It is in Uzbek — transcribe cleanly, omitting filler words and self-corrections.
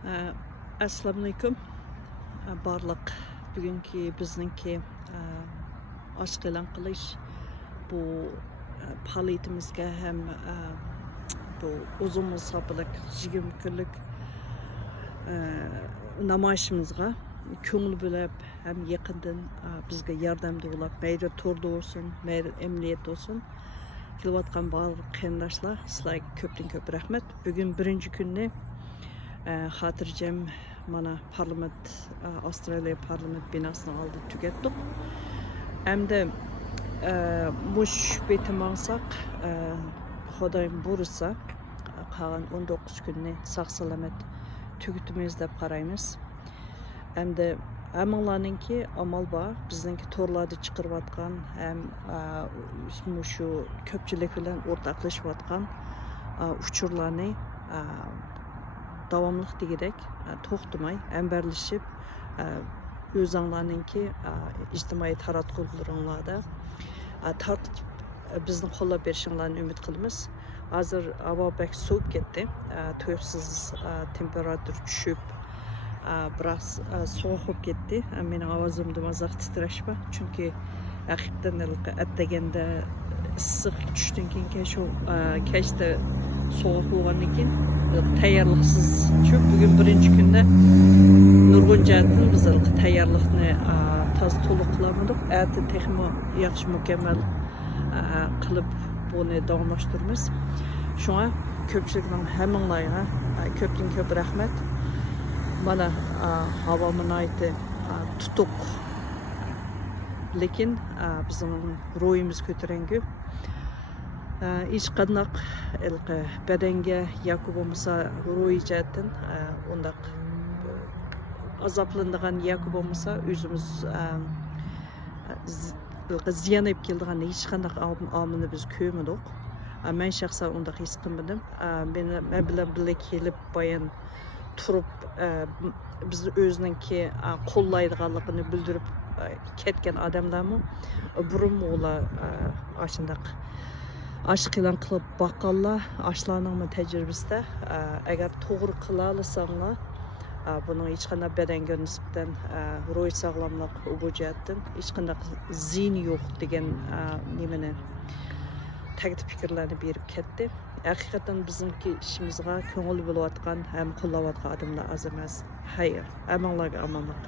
Assalamu alaikum. Barlıq bugünkü bizningki ochiq e'lon qilish bu faoliyatimizga ham bu uzun musobalık 20 kunlik namoyishimizga ko'ngil bo'lib ham yaqindan bizga yordamda bo'lib, mayli to'rda bo'lsin, mayli emniyet olsun kelayotgan barliq qarindoshlar, sizlarga ko'p rahmat. Bugun birinchi kunni xotirjam mana parlament, Avstraliya parlament binosini oldida tugatdik. Hamda mush betimangsak, Xudoyim buyursa, qolgan 19 kunni sog' salomat tugutimiz deb qaraymiz. Hamda hammalarninki amal bor, bizningki to'rlarda chiqarayotgan ham shu ko'pchilik bilan o'rtoqlashayotgan uchurlarni davomliq degidek to'xtamay hambarlashib o'zinglarninki ijtimoiy taratqularida tartib bizni qo'llab berishinglarni umid qilamiz. Hozir havo bek sovib ketdi, to'yqsiz temperatura tushib biroz sovuq bo'lib ketdi. Mening ovozimda mazoq titrash bor, chunki haqiqatan attaganda issiq tushdan keyin shu kechda soğuk bo'lgandan keyin tayyorliqsiz cho'p. Bugun birinchi kunda nurg'un jihatdan biz tayyorlikni to'liq qilamadik. Erta texmo yaxshi mukammal qilib buni davomlashtiramiz. Shunga ko'pchilikning hammanglarga ko'p rahmat. Mana havo munoyiti tutuq, lekin bizning ruhimiz ko'tarangi. Hech qanday badanga yoki bo'lmasa ruhiy jihatdan undaq azoblanadigan yoki bo'lmasa o'zimiz ziyon olib keladigan hech qanday omilni biz ko'rmadik. Men shaxsan undaq his qilmadim. Men bilan birga kelib bayan turib bizni o'zininki qo'llaydiganligini bildirib ketgan odamlarmi burun ular ashundaq aşıq e'lon qilib boqqanlar, ashlarning tajribasida agar to'g'ri qila olsanglar, buning hech qanday badanga nisbatan ruhiy sog'lomlik bu jihatdan hech qanday ziyon yo'q degan nimani taklif fikrlarni berib ketdi. Haqiqatan bizningki ishimizga ko'ngil bo'layotgan ham qo'llayotgan odamlar oz emas. Xayr, hammanglarga omonlik.